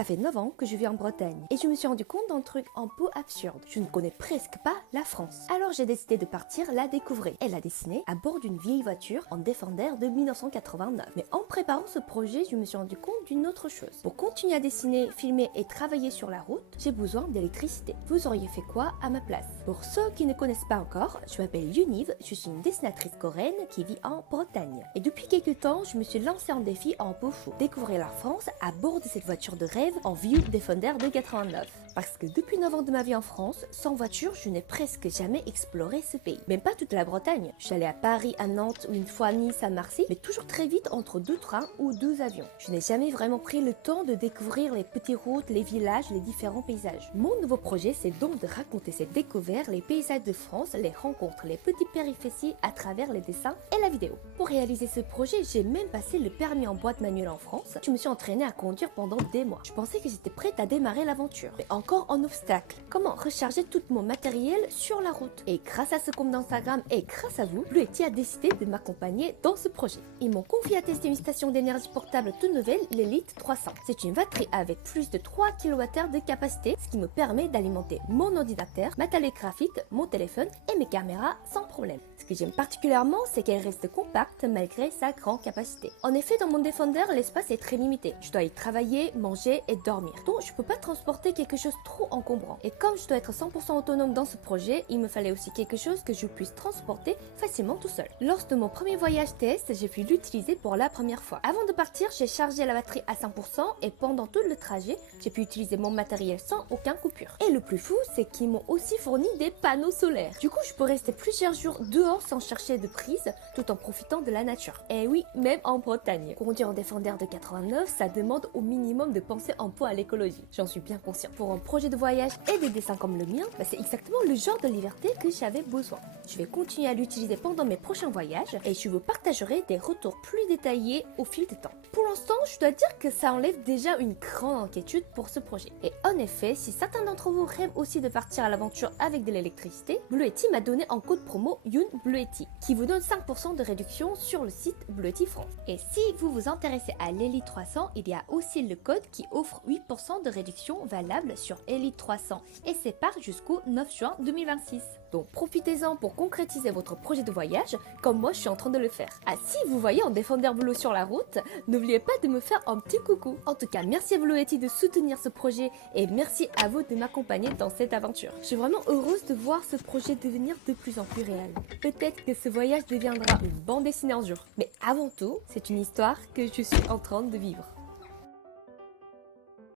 Ça fait 9 ans que je vis en Bretagne et je me suis rendu compte d'un truc un peu absurde. Je ne connais presque pas la France. Alors j'ai décidé de partir la découvrir et la dessiner à bord d'une vieille voiture en Defender de 1989. Mais en préparant ce projet, je me suis rendu compte d'une autre chose. Pour continuer à dessiner, filmer et travailler sur la route, j'ai besoin d'électricité. Vous auriez fait quoi à ma place? Pour ceux qui ne connaissent pas encore, je m'appelle Yuniv, je suis une dessinatrice coréenne qui vit en Bretagne. Et depuis quelques temps, je me suis lancée en défi un peu fou. Découvrir la France à bord de cette voiture de rêve en vieux Defender de 89. Parce que depuis 9 ans de ma vie en France, sans voiture, je n'ai presque jamais exploré ce pays. Même pas toute la Bretagne. Je suis allée à Paris, à Nantes ou une fois à Nice, à Marseille, mais toujours très vite entre 2 trains ou 2 avions. Je n'ai jamais vraiment pris le temps de découvrir les petites routes, les villages, les différents paysages. Mon nouveau projet, c'est donc de raconter cette découverte, les paysages de France, les rencontres, les petites péripéties à travers les dessins et la vidéo. Pour réaliser ce projet, j'ai même passé le permis en boîte manuelle en France. Je me suis entraînée à conduire pendant des mois. Je pensais que j'étais prête à démarrer l'aventure. Mais encore un obstacle. Comment recharger tout mon matériel sur la route? Et grâce à ce compte d'Instagram et grâce à vous, Bluetti a décidé de m'accompagner dans ce projet. Ils m'ont confié à tester une station d'énergie portable toute nouvelle, l'Elite 300. C'est une batterie avec plus de 3 kWh de capacité, ce qui me permet d'alimenter mon ordinateur, ma tablette graphique, mon téléphone et mes caméras sans problème. Ce que j'aime particulièrement, c'est qu'elle reste compacte malgré sa grande capacité. En effet, dans mon Defender, l'espace est très limité. Je dois y travailler, manger et dormir. Donc, je peux pas transporter quelque chose trop encombrant. Et comme je dois être 100% autonome dans ce projet, il me fallait aussi quelque chose que je puisse transporter facilement tout seul. Lors de mon premier voyage test, j'ai pu l'utiliser pour la première fois. Avant de partir, j'ai chargé la batterie à 100% et pendant tout le trajet, j'ai pu utiliser mon matériel sans aucun coupure. Et le plus fou, c'est qu'ils m'ont aussi fourni des panneaux solaires. Du coup, je peux rester plusieurs jours dehors sans chercher de prise, tout en profitant de la nature. Et oui, même en Bretagne. Conduire en Defender de 89, ça demande au minimum de penser un peu à l'écologie. J'en suis bien conscient. Pour un projet de voyage et des dessins comme le mien, c'est exactement le genre de liberté que j'avais besoin. Je vais continuer à l'utiliser pendant mes prochains voyages et je vous partagerai des retours plus détaillés au fil du temps. Pour l'instant, je dois dire que ça enlève déjà une grande inquiétude pour ce projet. Et en effet, si certains d'entre vous rêvent aussi de partir à l'aventure avec de l'électricité, Bluetti m'a donné un code promo YUNBluetti qui vous donne 5% de réduction sur le site Bluetti France. Et si vous vous intéressez à l'Elite 300, il y a aussi le code qui offre 8% de réduction valable sur Elite 300 et c'est part jusqu'au 9 juin 2026. Donc profitez-en pour concrétiser votre projet de voyage comme moi je suis en train de le faire. Ah, si vous voyez un Defender bleu sur la route, n'oubliez pas de me faire un petit coucou. En tout cas, merci à Bluetti de soutenir ce projet et merci à vous de m'accompagner dans cette aventure. Je suis vraiment heureuse de voir ce projet devenir de plus en plus réel. Peut-être que ce voyage deviendra une bande dessinée un jour. Mais avant tout, c'est une histoire que je suis en train de vivre.